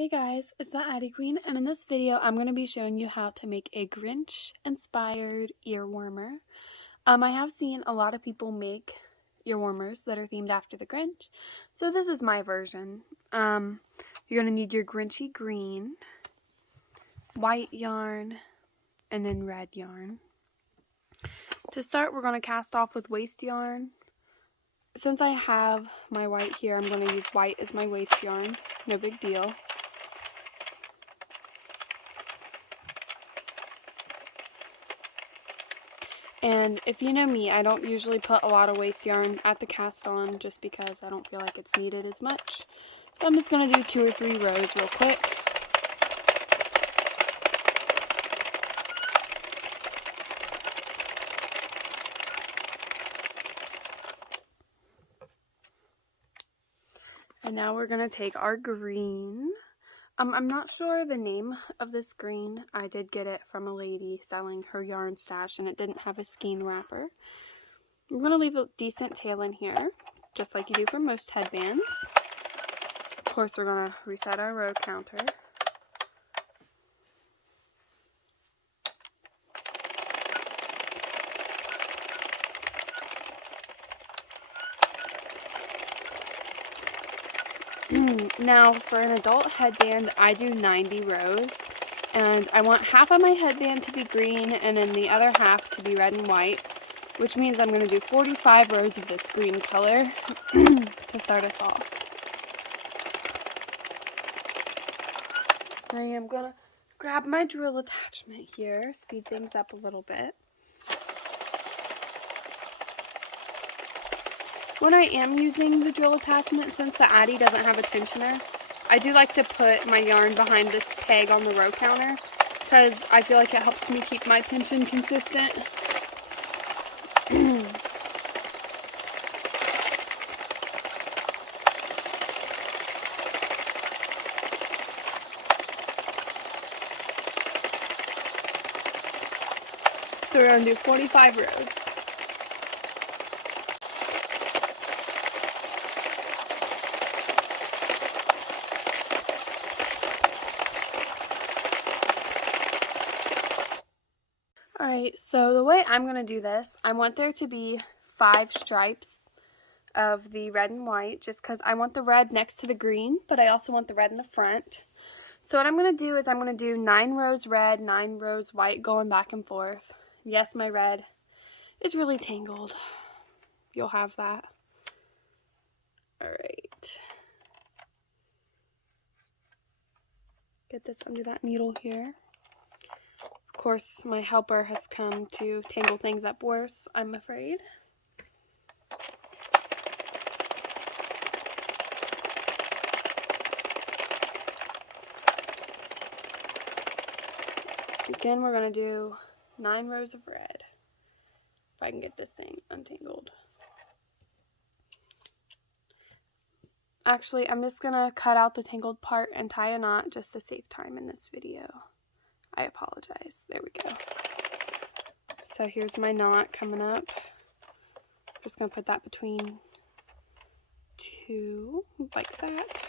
Hey guys, it's the Addi Queen, and in this video I'm going to be showing you how to make a Grinch inspired ear warmer. I have seen a lot of people make ear warmers that are themed after the Grinch, so this is my version. You're going to need your Grinchy green, white yarn, and then red yarn. To start, we're going to cast off with waste yarn. Since I have my white here, I'm going to use white as my waste yarn, no big deal. And if you know me, I don't usually put a lot of waste yarn at the cast on just because I don't feel like it's needed as much. So I'm just going to do 2 or 3 rows real quick. And now we're going to take our green. I'm not sure the name of this green. I did get it from a lady selling her yarn stash and it didn't have a skein wrapper. We're going to leave a decent tail in here, just like you do for most headbands. Of course, we're going to reset our row counter. Now, for an adult headband, I do 90 rows, and I want half of my headband to be green and then the other half to be red and white, which means I'm going to do 45 rows of this green color to start us off. I am going to grab my drill attachment here, speed things up a little bit. When I am using the drill attachment, since the Addi doesn't have a tensioner, I do like to put my yarn behind this peg on the row counter because I feel like it helps me keep my tension consistent. So we're going to do 45 rows. Alright, so the way I'm going to do this, I want there to be 5 stripes of the red and white, just because I want the red next to the green, but I also want the red in the front. So what I'm going to do is I'm going to do 9 rows red, 9 rows white, going back and forth. Yes, my red is really tangled. You'll have that. Alright. Get this under that needle here. Of course, my helper has come to tangle things up worse, I'm afraid. Again, we're going to do 9 rows of red. If I can get this thing untangled. Actually, I'm just going to cut out the tangled part and tie a knot just to save time in this video. I apologize. There we go. So here's my knot coming up. Just going to put that between 2, like that.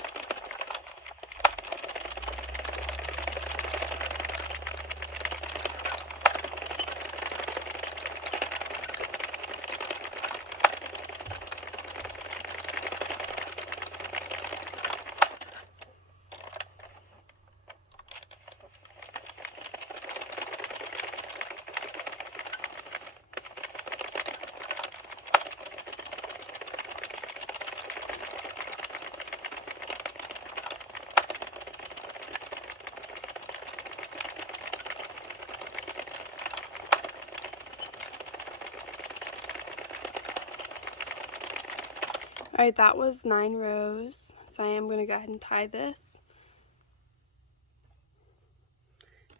Alright, that was 9 rows, so I am going to go ahead and tie this.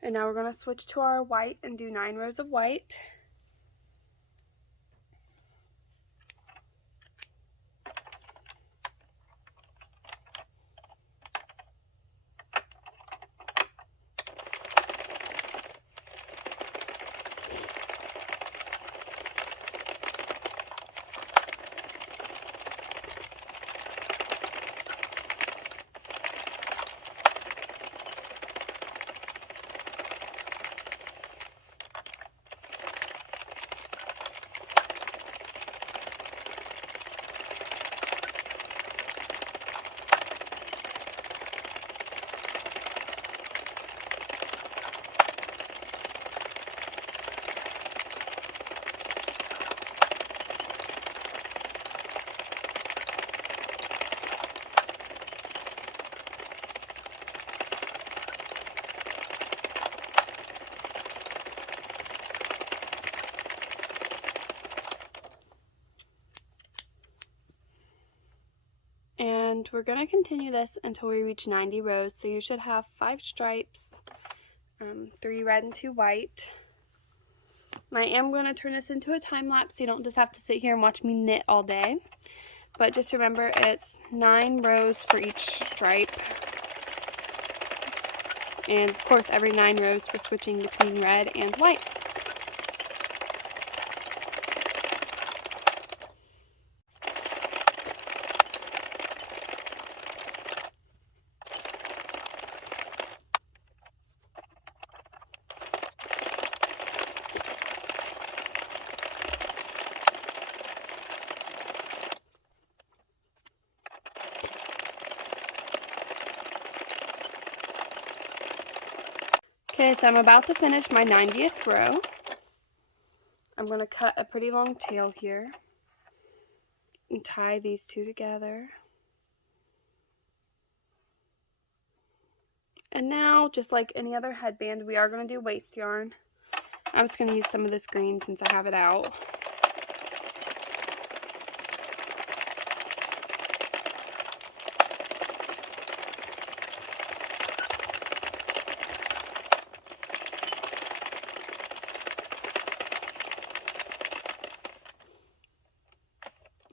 And now we're going to switch to our white and do 9 rows of white. And we're going to continue this until we reach 90 rows. So you should have 5 stripes, 3 red and 2 white. And I am going to turn this into a time lapse so you don't just have to sit here and watch me knit all day. But just remember, it's 9 rows for each stripe. And of course, every 9 rows we're switching between red and white. Okay, so I'm about to finish my 90th row. I'm going to cut a pretty long tail here and tie these 2 together. And now, just like any other headband, we are going to do waste yarn. I'm just going to use some of this green since I have it out.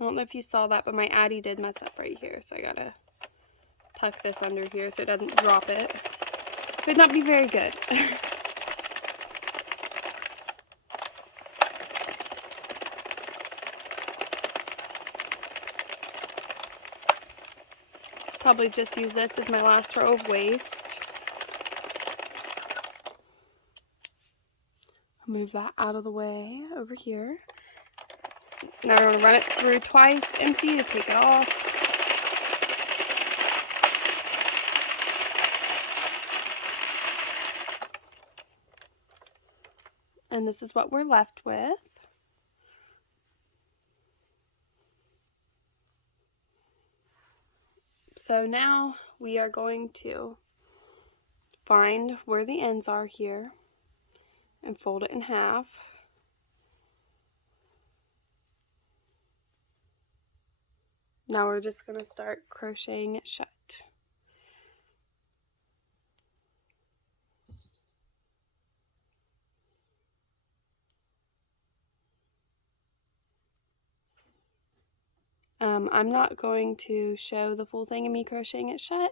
I don't know if you saw that, but my Addi did mess up right here, so I gotta tuck this under here so it doesn't drop it. Could not be very good. Probably just use this as my last row of waste. Move that out of the way over here. Now we're going to run it through twice empty to take it off. And this is what we're left with. So now we are going to find where the ends are here and fold it in half. Now we're just going to start crocheting it shut. I'm not going to show the full thing of me crocheting it shut,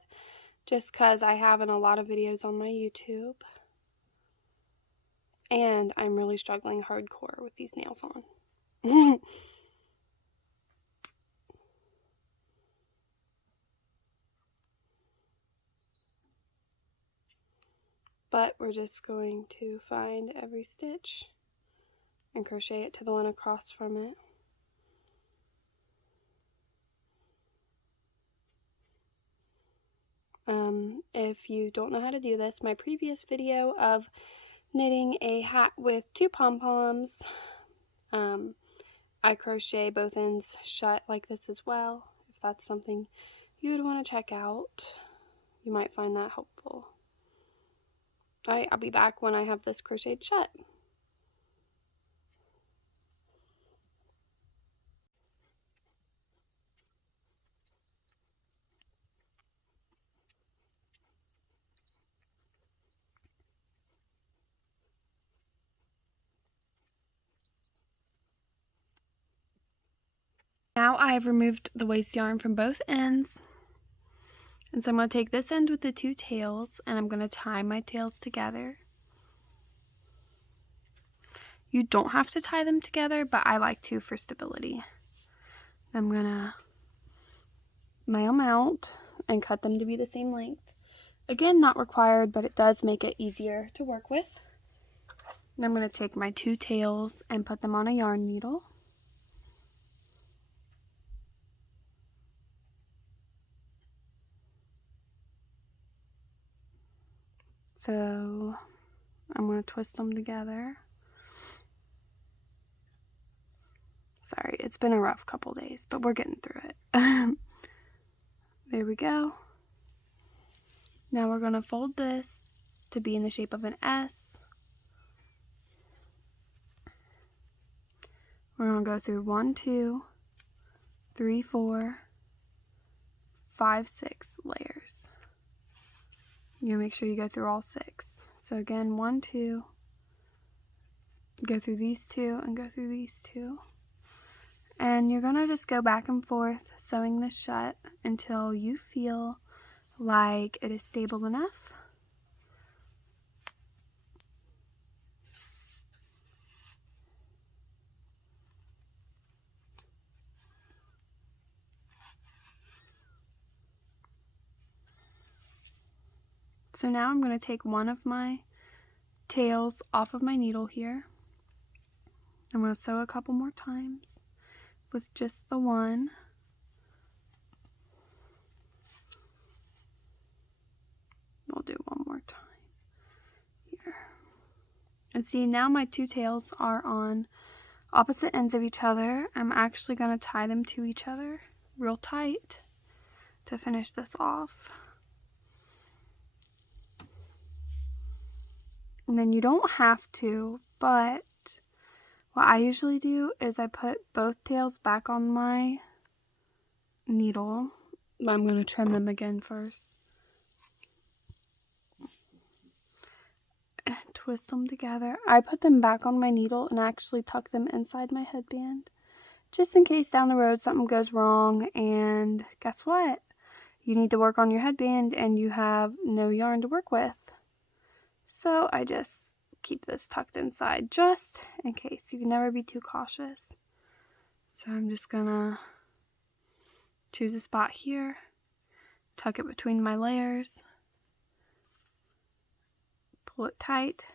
just because I have in a lot of videos on my YouTube. And I'm really struggling hardcore with these nails on. But we're just going to find every stitch and crochet it to the one across from it. If you don't know how to do this, my previous video of knitting a hat with 2 pom-poms, I crochet both ends shut like this as well. If that's something you would want to check out, you might find that helpful. Alright, I'll be back when I have this crocheted shut. Now I've removed the waste yarn from both ends. And so I'm going to take this end with the 2 tails and I'm going to tie my tails together. You don't have to tie them together, but I like to for stability. I'm going to lay them out and cut them to be the same length. Again, not required, but it does make it easier to work with. And I'm going to take my 2 tails and put them on a yarn needle. So I'm going to twist them together. Sorry, it's been a rough couple days, but we're getting through it. There we go. Now we're going to fold this to be in the shape of an S. We're going to go through 1, 2, 3, 4, 5, 6 layers. You make sure you go through all 6. So again, 1, 2, go through these 2, and go through these 2. And you're gonna just go back and forth sewing this shut until you feel like it is stable enough. So now I'm going to take one of my tails off of my needle here. I'm going to sew a couple more times with just the one. We'll do one more time here. And see, now my 2 tails are on opposite ends of each other. I'm actually going to tie them to each other real tight to finish this off. And then you don't have to, but what I usually do is I put both tails back on my needle. I'm going to trim them again first. And twist them together. I put them back on my needle and actually tuck them inside my headband, just in case down the road something goes wrong and guess what? You need to work on your headband and you have no yarn to work with. So I just keep this tucked inside just in case. You can never be too cautious. So I'm just gonna choose a spot here, tuck it between my layers, pull it tight,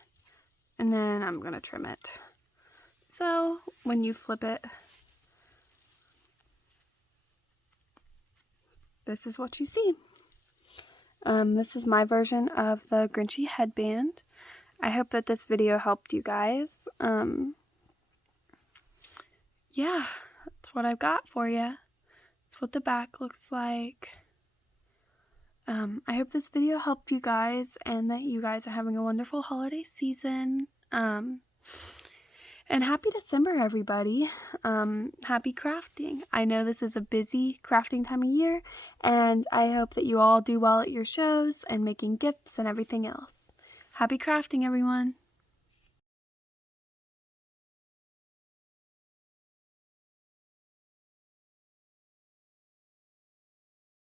and then I'm gonna trim it. So when you flip it, this is what you see. This is my version of the Grinchy headband. I hope that this video helped you guys. Yeah, that's what I've got for you. That's what the back looks like. I hope this video helped you guys and that you guys are having a wonderful holiday season. And happy December, everybody. Happy crafting. I know this is a busy crafting time of year, and I hope that you all do well at your shows and making gifts and everything else. Happy crafting, everyone.